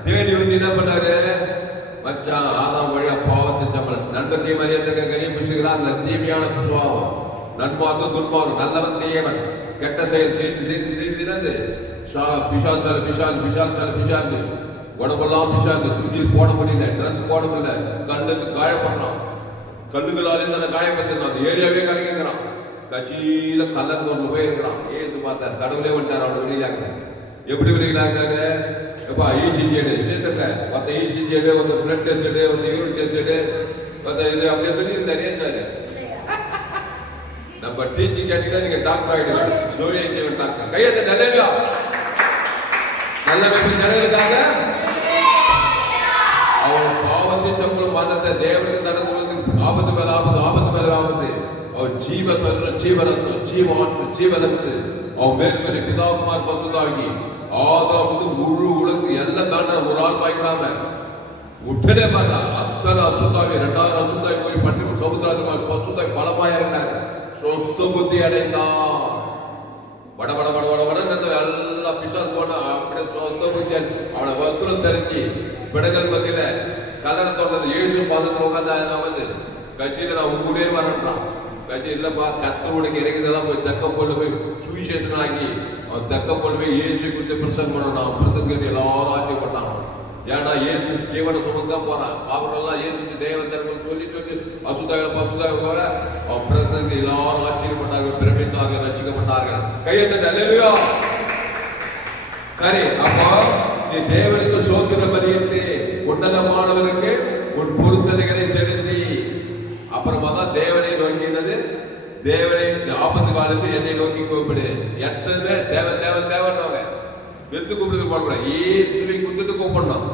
தேடி வந்து என்ன பண்ணாரு, மச்சான் ஆதாம் வழியா பாவத்தை சம்பளம் நண்பத்தை மரியாதை கரிய பிசுகிறான். தீமையான சுபாவம், நன்மார்க்கு துன்மார்க்கு, நல்லவன் தேவன், கெட்ட செயல் செய்து பிசாசு உடம்பெல்லாம் பிசாசு, துணியில் போட முடியல, ட்ரெஸ் போட முடியல, கண்ணுக்கு காயப்படுறான், கண்ணுகளாலே தன்னை காயப்படுத்தினான். அந்த ஏரியாவே கலைக்கிறான். கட்சியில கலந்து கொண்டு போயிருக்கிறான். ஏசு பார்த்தார். கடவுளே வந்துட்டார். அவனை வெளியிலாங்க. எப்படி வெளியிலாங்க? எப்பா இசிஜி எடு, சேசல்ல மற்ற இசிஜி எடு, ஒரு பிளட் டெஸ்ட் எடு, ஒரு யூரின் டெஸ்ட் எடு, மற்ற இது அப்படியே சொல்லி இருந்தாரு. நம்ம டீச்சிங் கேட்டீங்கன்னா நீங்க டாக்டர் ஆயிடுங்க. சோழியை டாக்டர் கையத்தை நல்ல நல்ல ஜனங்களுக்காக அவன் பாவத்தை சம்பளம் மரணத்தை தேவனுக்கு தனக்கு ஆபத்து மேல ஆபத்து, ஆபத்து மேல ஆபத்து. அவன் ஜீவனத்து அவன் பேர் சொல்லி பிதாகுமார் பசுதாகி ஆதாம் முழு உலகு எல்லாம் தாண்ட ஒரு ஆள் பாய்க்கிறாம உடனே பாருங்க. அத்தனை அசுத்தாவி 2000 அசுத்தாவி போய் பண்ணி சமுதாயம் பசுதாவி பலமாயா இருந்தாங்க. சொஸ்த புத்தி அடைந்தான். வட வட வட வட வட எல்லாம் பிசாஸ் போனா அப்படியே சொந்த புத்தி அவனை வஸ்திரம் தெரிஞ்சு விடங்கள் மத்தியில கதனை தோட்டது ஏழு பாதத்தில் உட்காந்து வந்து கட்சியில நான் உங்களுடைய வரட்டான். கட்சி இல்லப்பா கத்த உனக்கு இறங்கிதான் போய் தக்க போட்டு போய் சுவிசேஷன் ஆகி அவன் தக்க போட்டு போய் இயேசு குறித்து பிரசங்கம் பண்ணணும். பிரசங்க எல்லாரும் ஆச்சரியப்பட்டான். ஏன்னா இயேசு ஜீவன சுமந்தா போறான். அவரெல்லாம் இயேசு தேவதர்கள் சொல்லி பசுதாக போற அவன் பிரசங்க எல்லாரும் ஆச்சரியப்பட்டார்கள், பிரமித்தார்கள், ரசிக்கப்பட்டார்கள். கையெழுத்து அல்லேலூயா. சரி, அப்போ நீ தேவனுக்கு சோத்திர பலியிட்டு உன்னதமானவருக்கு உன் பொருத்தனைகளை செலுத்தி அப்புறமா தான் தேவனை நோக்கினது. தேவனை ஆபத்து காலத்தில் என்னை நோக்கி கூப்பிடு. எட்டதுமே தேவன் தேவன் தேவன் வெத்து கூப்பிடுறது போடுற இயேசுவை குடுத்து கூப்பிடணும்.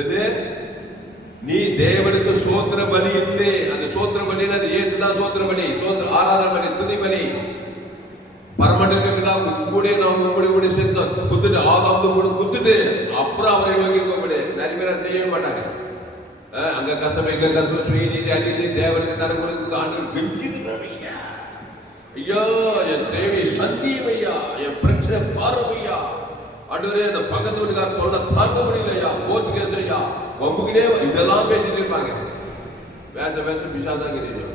இது நீ தேவனுக்கு சோத்திர பலி இட்டு அந்த சோத்திர பலி அது இயேசுதான் சோத்திர பலி, ஆராதனை பலி, துதி பலி. பரமண்டலுக்கு கூட நாம் கூட சேர்த்து குத்துட்டு ஆதாம் கூட குத்துட்டு அப்புறம் அவரை நோக்கி கூப்பிடு. நிறைய பேர் செய்யவே மாட்டாங்க. அங்க கசம் எங்க கசம் ஸ்ரீநிதி அடிதி தேவனுக்கு தர கொடுத்து ஆண்டு கெஞ்சிது. ஐயோ என் தேவை சந்தியும் ஐயா, என் பிரச்சனை பாரும் ஐயா. ஆண்டவரே, அந்த பக்கத்து வீட்டுக்கார தொல்லை தாங்க முடியல ஐயா, கோர்ட்டு கேஸ் ஐயா, வம்புக்கிட்டே இதெல்லாம் பேசிட்டு இருப்பாங்க. பேச பேச பிசாதான் தெரியும்.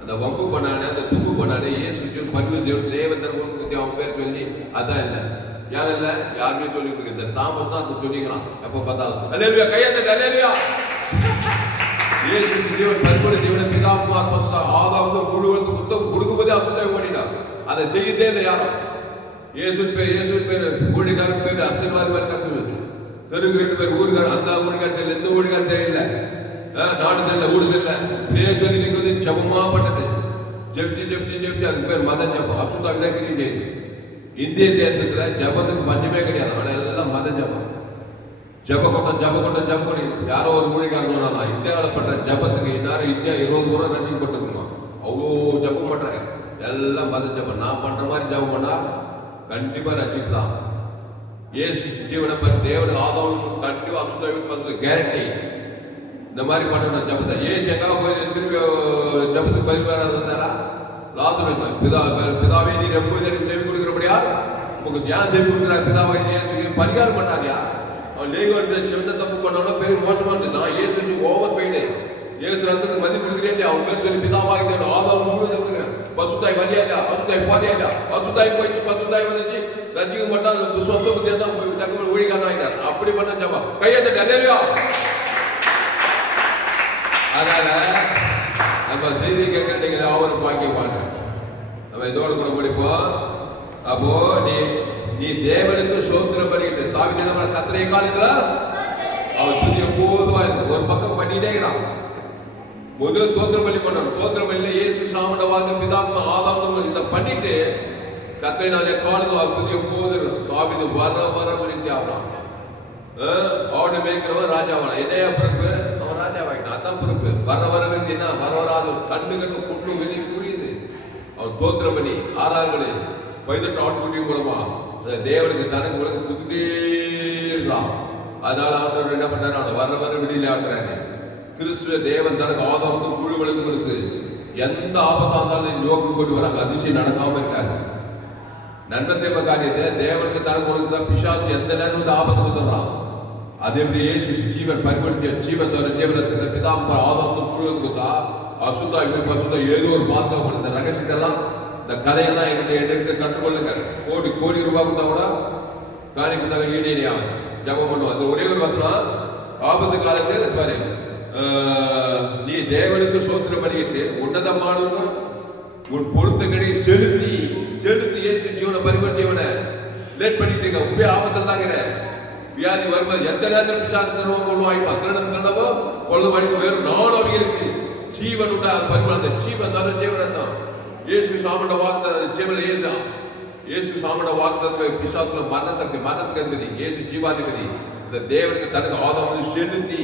அந்த வம்பு பண்ணானே, அந்த துப்பு பண்ணானே, இயேசு பரிவு தேவதர் அவன் பேர் சொல்லி அதான் இல்லை. யாரும் இல்லை, யாருமே சொல்லி கொடுக்க. இந்த தாமஸ் தான் அதை சொல்லிக்கலாம் எப்போ பார்த்தாலும். அல்லேலூயா, கையெழுத்து அல்லேலூயா. இயேசு தேவன் பரிபூரண தேவன் பிதாகுமார் பரிசுத்த ஆதாமுக்கு முழுவதும் புத்தகம் கொடுக்கும்போதே அசுத்தாய் ஓடினார். அதை செய்யதே இல்லை யாரும். இயேசு பேர் ஊழிகாரன் பேர் அரசியல்வாதி மாதிரி கஷ்டம். தெருக்கு 2 பேர் ஊருக்கார், அந்த ஊழிகார் செய்யல, எந்த ஊழிகார் செய்யல, நாடு செல்ல, ஊடு செல்ல, இதே சொல்லி நீங்க ஜபமா பண்ணது. ஜெபிச்சு அதுக்கு பேர் மத ஜபம். அசுத்தாவி தான் கிரியை செய்யுது. இந்திய தேசத்துல ஜபத்துக்கு பஞ்சமே கிடையாது. ஆனா எல்லாம் மத ஜபம். ஜபக்கூட்டம் யாரோ ஒரு ஊழிகாரன் சொன்னா இந்தியாவில் பண்ற ஜபத்துக்கு இந்நேரம் இந்தியா 20 முறை ரசிக்கப்பட்டிருக்குமா. அவ்வளோ ஜபம் பண்றாங்க. எல்லாம் மத ஜபம். நான் பண்ற மாதிரி ஜபம் பண்ணா கண்டிப்பா ரசிக்கலாம். ஏசு ஜீவனை பற்றி தேவன் ஆதாவும் கண்டிப்பா அசுத்தாவி கேரண்டி. இந்த மாதிரி பண்ண ஜபத்தை ஏசு எங்காவது போய் திரும்பி ஜபத்துக்கு பதிவு வந்தாரா? லாசர் பிதாவை நீ எப்போது எனக்கு செவி கொடுக்கிறபடியா உங்களுக்கு ஏன் செவி கொடுக்குறாரு? பிதாவை இயேசு பரிகாரம் பண்ணாரியா? அவன் லேகோட சின்ன தப்பு பண்ணாலும் பெரிய மோசமா இருந்தது. நான் இயேசு ஓவர் போயிட்டு ஏசு ரத்தத்துக்கு மதிப்பு கொடுக்குறேன். அவன் பேர் சொல்லி பிதாவாக ஆதாரம் முழுவதும் கொடுங்க. பசுத்தாய் வரியா, பசுத்தாய் போதையா, பசுத்தாய் போயிட்டு பசுத்தாய் வந்துச்சு ரசிக்க மாட்டான். சொந்த புத்தி தான் தகவல் ஒழிக்கான ஆகிட்டார். அப்படி பண்ண ஜபா கையெழுத்து அல்லேலூயா. அதனால நம்ம செய்தி கேட்கறீங்க அவரை பாக்கியவாங்க. நம்ம இதோட கூட படிப்போம். அப்போ நீ தேவனுக்கு சோத்திரம் பண்ணிட்டு தாவீது நம்ம கர்த்தருடைய காலத்துல அவர் துதிய போதுவா இருக்கு. ஒரு பக்கம் பண்ணிட்டே இருக்கிறான். முதல்ல தோத்திரம் பலி பண்ணணும். தோத்திரம் பலியில இயேசு சாமண்டவாக பிதாத்மா ஆதாம் இதை பண்ணிட்டு கர்த்தரை நானே காலத்துல அவர் துதிய போது தாவீது வர பண்ணிட்டு ஆகலாம். ஆடு மேய்க்கிறவன் ராஜாவான என்னையா பிறப்பு? அவன் ராஜாவாயிட்டான். அதான் பிறப்பு. வர என்ன வரவராது கண்ணுக்கு புண்ணு வெளியே புரியுது. அவன் தோத்திரம் பண்ணி 6 மணி 18 ஆட்குட்டி மூலமா தேவனுக்கு தனக்கு உலக கொடுத்துட்டே இருக்கலாம். அதனால அவன் என்ன பண்ணாரு? அவன் வர வெளியில ஆக்குறாரு. கிறிஸ்துவ தேவன் தனக்கு ஆதாமுக்கு முழு வளர்ந்து கொடுத்து எந்த ஆபத்தா இருந்தாலும் நோக்கி கொண்டு வராங்க. அதிசயம் நடக்காம இருக்காரு. நன்மை தேவ காரியத்தை தேவனுக்கு தனக்கு உலகத்தை பிசாசு எந்த நேரம் ஆபத்து வந்துடுறான். அது எப்படி இயேசு ஜீவன் பரிபடுத்திய ஜீவசோர தேவனத்துக்கு பிதாம்பர ஆதாமுக்கு முழுவதும் கொடுத்தா அசுத்தா ஏதோ ஒரு பாதுகாப்பு. இந்த ரகசியத்தெல்லாம் இந்த கதையெல்லாம் என்கிட்ட கற்றுக்கொள்ளுங்க. கோடி ரூபாய் கொடுத்தா கூட காணிப்பதாக ஈடேறியாகும். ஜபம் பண்ணுவோம். அந்த ஒரே ஒரு வசனம் ஆபத்து காலத்தில் பாரு, நீ தேவனுக்கு சோத்திரம் பண்ணிட்டு உன்னதமானவங்க உன் பொருத்தங்களை செலுத்தி இயேசு ஜீவனை பரிபடுத்தியவன லேட் பண்ணிட்டீங்க. உண்மையை ஆபத்தில் தாங்கிற வியாதி வரும்போது எந்த நேரத்தில் பிசாசு வாய்ப்பா திருடவோ கொள்ள வாய்ப்பு வேறு 4 அவைகளுக்கு ஜீவன் உண்டா பரிமாணம். அந்த ஜீவன் சர ஜீவனத்தான் இயேசு சாமண்ட வாக்கு ஜீவன இயேசு சாமண்ட வாக்கு பிசாசுல மரணசக்தி மரணத்துக்கு அதிபதி இயேசு ஜீவாதிபதி. இந்த தேவனுக்கு தனக்கு ஆதாம் செலுத்தி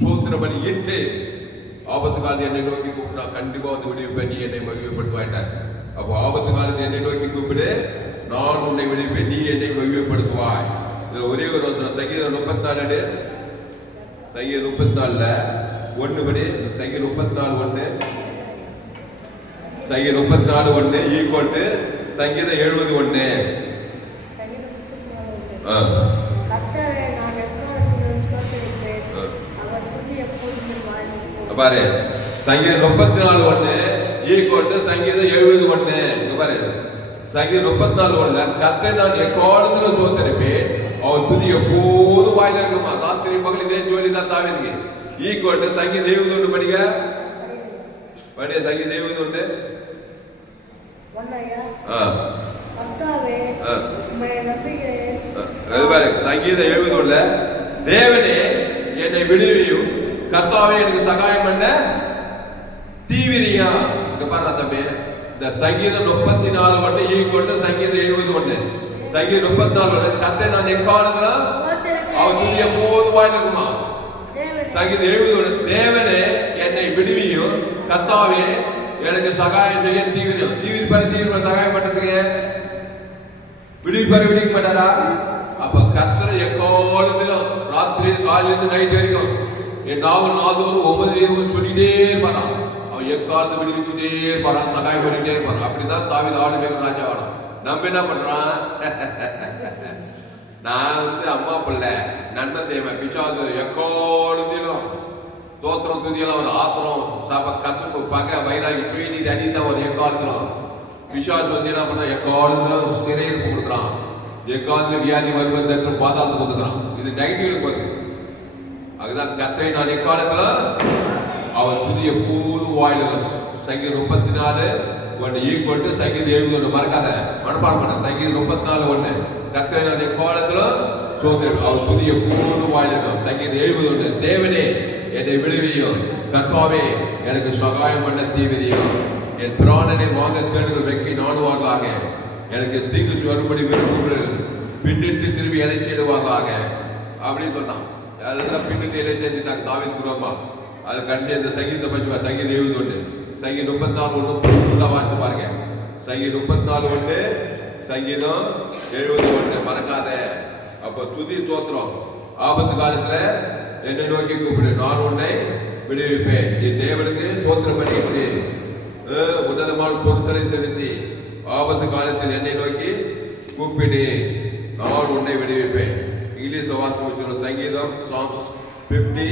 சோத்திரம் பண்ணி இட்டு ஆபத்து காலத்தை என்னை நோக்கி கூப்பிட்டா கண்டிப்பா வந்து விடுவிப்பேன், நீ என்னை மகிழ்வுபடுத்துவாயிட்டார். அப்போ ஆபத்து காலத்தை என்னை நோக்கி கூப்பிடு, நான் உன்னை விடுவிப்பேன், நீ என்னை மகிழ்வுபடுத்துவாய். இதுல ஒரே ஒரு வசனம் சங்கீதம் 34 சங்கீதம் 34 1 படி சங்கீதம் 34 சங்கீதம் 34 ஈக்குவல் டு சங்கீதம் 71. பாரு சங்கீதம் 34 ஈக்குவல் டு சங்கீதம் 71. பாரு சங்கீதம் 34 கர்த்தரை நான் எக்காலத்துல சோத்தரிப்பேன், அவர் துதி எப்போது வாயில இருக்குமா. ராத்திரி பகல் இதே ஜோலி தான் தாவீதுக்கு. ஈக்குவல் டு சங்கீதம் 71 படிங்க. சங்கீதம் 71 சங்கீதம் 71 தேவனே என்னை விடுவியும், கர்த்தாவே எனக்கு சகாயம் பண்ண தீவிரியா. இங்க பாரு தம்பி, இந்த சங்கீதம் 34 ஈக்குவல் டு சங்கீதம் 71. சங்கீதம் 34 கர்த்தரை நான் எக்காலத்துல அவர் துதி எப்போது வாயில இருக்குமா. சங்கீதம் 71 தேவனே என்னை விடுவியும், கர்த்தாவே எனக்கு சகாயம் செய்ய தீவிர சகாயம் பண்றதுக்கு விடுவிக்க மாட்டாரா? அப்ப கர்த்தரை எக்காலத்திலும் ராத்திரி காலையிலிருந்து நைட் வரைக்கும் என் நாவல் நாதோறும் ஒவ்வொரு சொல்லிட்டே இருப்பாரான். அவன் எக்காலத்தை விடுவிச்சுட்டே இருப்பாரான், சகாயம் பண்ணிட்டே இருப்பான். அப்படிதான் தாவீது ஆடு மேய்க்கும் ராஜாவானான். நம்ம என்ன பண்றோம்? நான் அம்மா பிள்ளை நன்மை தேவை பிசாசு எக்கோடுதிலும் தோத்திரம் துதியெல்லாம் ஒரு ஆத்திரம் சாப்ப கசப்பு பகை வைராகி சுயநீதி அடிதான் ஒரு எக்காலத்திலும் பிசாசு என்ன பண்ண எக்காலத்திலும் சிறையிருப்பு கொடுக்குறான், எக்காலத்துல வியாதி வருவதற்கு பாதாளத்தை கொடுக்குறான். இது நெகட்டிவ்ல போகுது. அதுதான் கத்தை நான் எக்காலத்துல அவர் புதிய பூது வாயில சங்கீதம் 34 ஈக்குவல் டு சங்கீதம் 70 மறக்காத மனப்பாடம் பண்ண. சங்கீதம் 34 கத்தை நான் எக்காலத்துல அவர் புதிய பூது வாயில சங்கீதம் 70 தேவனே என்னை விடுவியும், கர்த்தாவே எனக்கு சகாயம் பண்ண தீவிரியும், என் பிராணனை வாங்க தேடுகள் வைக்க நாடுவார்களாக, எனக்கு தீங்கு வரும்படி விரும்புகிறேன், பின்னிட்டு திரும்பி இலை செய்டுவார்களாக அப்படின்னு சொன்னான். அதெல்லாம் பின்னிட்டு இலை செஞ்சுட்டாங்க தாவீது குடும்பமா. அது கடைசி இந்த சங்கீதத்தை பற்றி சங்கீதம் 70 சங்கீதம் 34 வாசித்து பாருங்க. சங்கீதம் 34 சங்கீதம் 71 மறக்காத. அப்ப துதி தோத்திரம் ஆபத்து காலத்துல என்னை நோக்கி கூப்பிடு, நான் உன்னை விடுவிப்பேன். நீ தேவனுக்கு தோத்திரம் பண்ணிட்டு உன்னதமான பொருட்களை செலுத்தி ஆபத்து காலத்தில் என்னை நோக்கி கூப்பிடு, நான் உன்னை விடுவிப்பேன். இங்கிலீஷ் வாசம் வச்சிருந்த சங்கீதம் சாங்ஸ் 50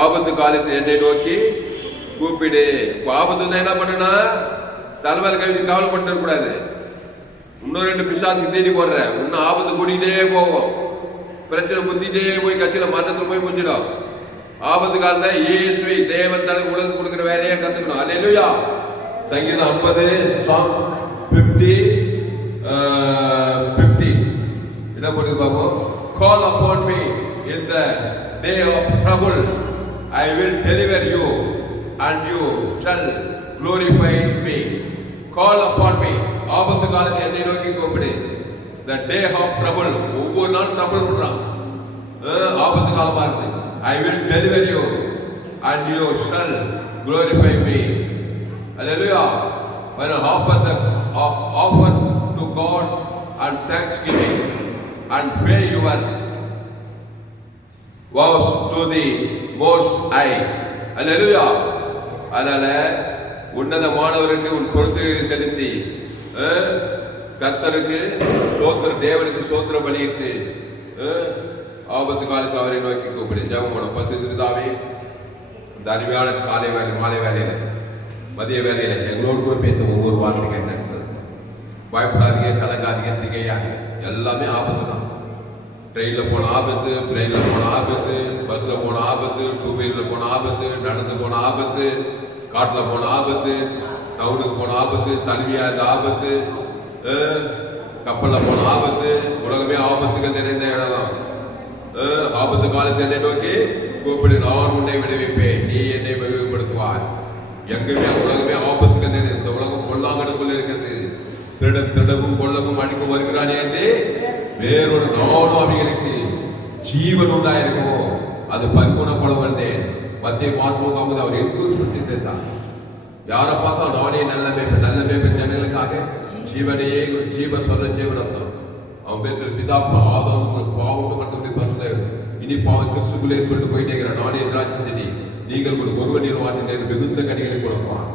ஆபத்து காலத்தில் என்னை நோக்கி கூப்பிடு. ஆபத்து தான் என்ன பண்ணுனா தலைமையில கவிதை கவலைப்பட்டு கூடாது. இன்னும் 2 பிசாசுக்கு தேடி போடுற, இன்னும் ஆபத்து கூட்டிகிட்டே போகும், பிரச்சனை முத்திட்டே போய் கட்சியில மரணத்துல போய் முடிஞ்சிடும். ஆபத்து காலத்துல இயேசுவை தேவன் தனக்கு உலகத்துக்கு கொடுக்குற வேலையை கத்துக்கணும். அல்லேலூயா. சங்கீதம் 50 சாங் 50 என்ன போட்டு பார்ப்போம். Call upon me in the day of trouble, I will deliver you and you shall glorify me. Call upon me. ஆபத்து காலத்தில் என்னை நோக்கி கூப்பிடு. The day of trouble, ஒவ்வொரு நாள் ட்ரபிள் பண்றான், ஆபத்து காலமா இருக்கு. I will deliver you and you shall glorify me. Hallelujah. When I offer to God and thanksgiving and pray your vows to the Most High. Hallelujah. அதனால உன்னதமானவருக்கு உன் பொறுத்துகளை செலுத்தி கர்த்தருக்கு சோத்திர தேவனுக்கு சோத்திர பலியிட்டு ஆபத்து காலத்தில் அவரை நோக்கி கூப்பிடு. ஜெபம் பண்ண பசுதாவே இந்த அருமையான காலை வேலை மாலை வேலையில மதிய வேலையில எங்களோடு போய் பேச ஒவ்வொரு வார்த்தைக்கு என்ன பயப்படாதீங்க, கலங்காதீங்க, திகையாதீங்க. எல்லாமே ஆபத்து தான். ட்ரெயினில் போன ஆபத்து, ட்ரெயினில் போன ஆபத்து, பஸ்ஸில் போன ஆபத்து, 2 வீலரில் போன ஆபத்து, நடந்து போன ஆபத்து, காட்டில் போன ஆபத்து, டவுனுக்கு போன ஆபத்து, தனிமையாக ஆபத்து, கப்பலில் போன ஆபத்து, உலகமே ஆபத்துகள் நிறைந்த இடம். ஆபத்து காலத்தை என்னை நோக்கி கூப்பிடு, நான் உன்னை விடுவிப்பேன், நீ என்னை விடுவிப்படுத்துவாய். எங்குமே உலகமே ஆபத்துகள் நிறைந்த இந்த உலகம் பொல்லாங்கனுக்குள்ள இருக்கிறது. திருடவும் கொல்லவும் அடிக்கும் வருகிறானே என்று வேறொரு நானும் அவைகளுக்கு ஜீவன் உண்டாயிருக்கோ அது பரிபூர்ணப்பட வந்தேன். மத்திய பார்ப்போம் அவர் எங்கு சுற்றி இருந்தார். யாரை பார்த்தா நானே நல்ல மேய்ப்பன் ஜனங்களுக்காக ஜீவனையே ஜீவ சொல்ற ஜீவனத்தான். அவன் பேசுற பிதா ஆதம் பாவம் மட்டும் பசுத இனி பாவம் கிறிஸ்துக்குள்ளே சொல்லிட்டு போயிட்டே இருக்கிறான். நானே திராட்சை செடி, நீங்கள் கூட ஒருவன் நிர்வாகத்தின் மிகுந்த கனிகளை கொடுப்பான்.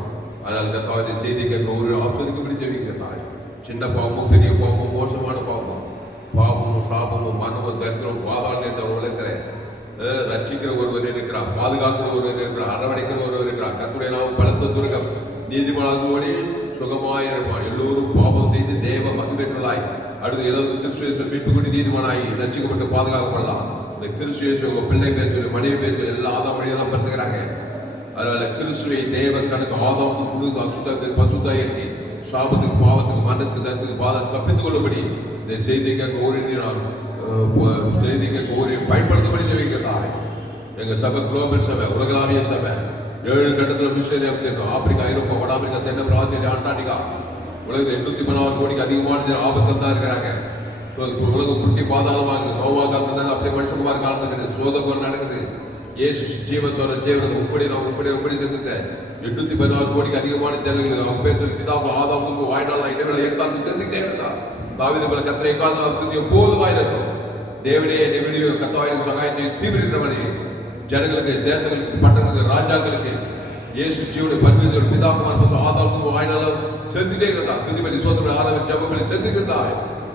ஆனால் இந்த தாய் செய்தி கேட்க ஒரு ஆஸ்வதிக்கப்படி ஜெபிக்க தாய். சின்ன பாவமும் பெரிய பாவமும் மோசமான பாவமும் பாவமும் சாபமும் மரணமும் தரித்திரமும் பாதாள உலகத்துல ரட்சிக்கிற ஒருவர் இருக்கிறார், பாதுகாக்கிற ஒருவர் இருக்கிறார், அரவணைக்கிற ஒருவர் இருக்கிறார். கர்த்தருடைய நாமம் பலத்த துர்கம், நீதிமானோடி சுகமாயிருப்பான். எல்லோரும் பாவம் செய்து தேவ மகிமைகளாய் அடுத்து ஏதோ கிறிஸ்துவேஸ்வரர் மீட்பு கொண்டு நீதிமானாய் ரட்சிக்கப்பட்டு பாதுகாக்கப்படலாம். இந்த கிறிஸ்துவேஸ்வரர் உங்க பிள்ளை பேர் மனைவி பேர் எல்லாம் ஆதாம் வழியாக தான் பிறந்துக்கிறாங்க. அதனால கிறிஸ்துவை தேவன் தனக்கு ஆதாம் பசுத்தா ஏற்றி சாபத்துக்கு பாவத்துக்கு மரணத்துக்கு தனத்துக்கு பாதம் தப்பித்துக் கொள்ளும்படி இந்த செய்திக்காக ஒரு பயன்படுத்தபடி ஜெபிக்கிறார். எங்க சபை குளோபல் சபை, உலகளாவிய சபை 7 கட்டத்தில் மிஷனரி அமைச்சிருக்கோம். ஆப்பிரிக்கா, ஐரோப்பா, வட ஆப்பிரிக்கா, தென் ஆஸ்திரேலியா, அண்டார்டிகா உலகத்தில் 816 கோடிக்கு அதிகமான ஆபத்தில் தான் இருக்கிறாங்க. உலகம் குட்டி பாதாளமாக இருக்குது. நோவா காலத்துல அப்படியே மனுஷகுமார் காலத்தில் இருக்குது. சோதனை நடக்குது. இயேசு ஜீவன் சொல்ற ஜீவனத்தை உப்படி செஞ்சுட்டேன். 816 கோடிக்கு அதிகமான ஜனங்களுக்கு அவங்க பேர் சொல்லி பிதாப்பு ஆதாமுக்கு வாய்நாள் இடைவெளி எக்காந்து தெரிஞ்சுக்கிட்டே இருந்தா. தாவீது போல கத்திரை காலம் எப்போது வாயில் இருக்கும். தேவனே என்னை விடுவியும், கர்த்தாவே எனக்கு சகாயம் செய்ய தீவிரவனே. ஜனங்களுக்கு, தேசங்களுக்கு, பட்டணங்களுக்கு, ராஜாக்களுக்கு இயேசு ஜீவனை பரிவுதல் பிதாக்குமார் பசு ஆதாரத்துக்கு வாயினாலும் செஞ்சுட்டே இருந்தா துதிபலி சோதனை ஆராதனை ஜெபபலி செஞ்சுக்கிட்டா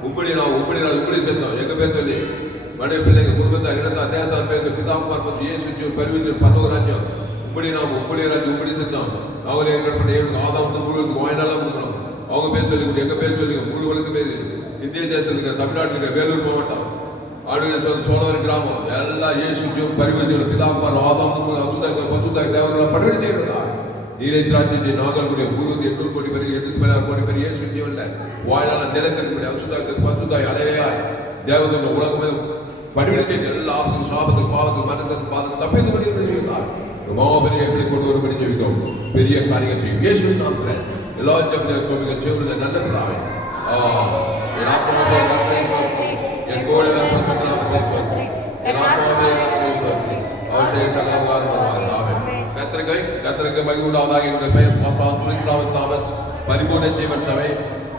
உம்படி செஞ்சோம் எங்க பேர் சொல்லி மனைவி பிள்ளைங்க குடும்பத்தை இடத்தா தேசார் பேருக்கு பிதாக்குமார் பசு இயேசு ஜீவன் பரிவுதல் பரலோக ராஜ்யம் உம்படி ராஜ்யம் உம்படி செஞ்சோம் அவங்களே எங்களுக்கு ஆதாரத்துக்கு முழுவதுக்கு வாயினாலும் கொடுக்குறோம் அவங்க பேர் சொல்லிக்கிட்டு எங்க பேர் சொல்லிங்க முழு உலக பேர் இந்திய தேசத்தில் இருக்கிற தமிழ்நாட்டில் இருக்கிற வேலூர் மாவட்டம் ஆடுகிற சோழவர் கிராமம் எல்லாம் இயேசு பரிவர்த்தனை பிதாக்குமார் ஆதாம் பசுதாய் தேவர்கள படுகொலை செய்கிறதா நீரை திராட்சை நாகல்குடிய 300 கோடி பேர் 800 கோடி பேர் இயேசு ஜீவன்ல வாயிலான நிலத்திற்கு அசுதாய் பசுதாய் அலையாய் தேவதர்கள் உலகமே படுகொலை செய்து எல்லா ஆபத்துக்கும் சாபத்துக்கும் பாவத்துக்கும் மரணத்துக்கும் பாதம் தப்பித்து பண்ணியிருக்கிறார் மாபெரிய எப்படி கொண்டு வரும்படி ஜெபிக்கிறோம் பெரிய காரியங்கள் செய்யும் இயேசு நாமத்தில் எல்லா ஜெபிக்கிறோம் நல்ல பிதாவே என் ஆத்மாவே கர்த்தரை ஸ்தோத்திரி என் கோவிலை பரிசுத்தநாமத்தை ஸ்தோத்திரி என் ஆத்மாவே கர்த்தரை ஸ்தோத்திரி அவருடைய சகலகாரமாக கர்த்தருக்கு மகிழ்வுண்டாவதாக என்னுடைய பெயர் பாஸ்டர் துளசிராமன் தாமஸ் பரிபூர்ண ஜீவன் சபை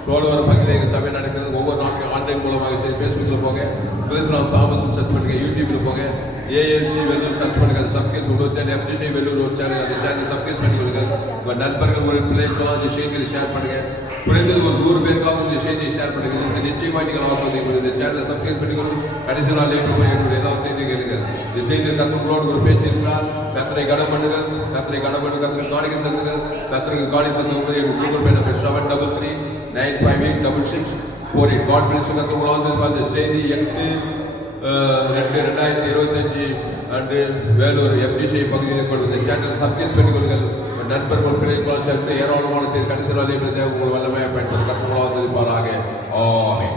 சோழவரம் பகுதியில் சபை நடக்கிறது ஒவ்வொரு நாட்களும் ஆன்லைன் மூலமாக ஃபேஸ்புக்கில் போங்க துளசிராம் தாமஸ் சர்ச் பண்ணுங்க யூடியூபில் போங்க ஏஎல்சி வெள்ளூர் சர்ச் பண்ணுங்க சப்ஸ்கிரைப் ஒரு சேனல் எஃப்ஜிசி வெள்ளூர் ஒரு சேனல் அந்த சேனல் சப்ஸ்கிரைப் பண்ணி கொடுங்க உங்கள் நண்பர்கள் ஒரு பிள்ளைகளும் அந்த செய்திகளை ஷேர் பண்ணுங்க குறைந்தது ஒரு 100 பேருக்காக இந்த செய்தியை ஷேர் பண்ணுங்க நிச்சயமாக நீங்கள் ஆர்வம் இந்த சேனலை சப்ஸ்கிரைப் பண்ணிக்கொள்ளும் கடைசி நாள் என்னுடைய எல்லா செய்தியும் கேளுங்க இந்த செய்தியில் கத்தர்களோடு ஒரு பேச்சு இருக்கிறார் கத்தரை கடம் பண்ணுங்கள் கத்தரை காணிக்கை செலுத்துங்கள் கத்தருக்கு காணி செலுத்த Google Pay number 733-958-6648 God bless கத்தர்களாக அந்த செய்தி 8/2/2025 அன்று வேலூர் எஃப்ஜிசி பகுதியில் கொண்டு சேனல் சப்ஸ்கிரைப் பண்ணிக்கொள்ளுங்கள் நண்பர்கள் பிள்ளைகள் சேர்ந்து ஏராளமான செய்தி கடைசி நாளே தேவ வல்லமையாக பயன்படுத்த கத்தர்களாக இருப்பாராக ஆமென்.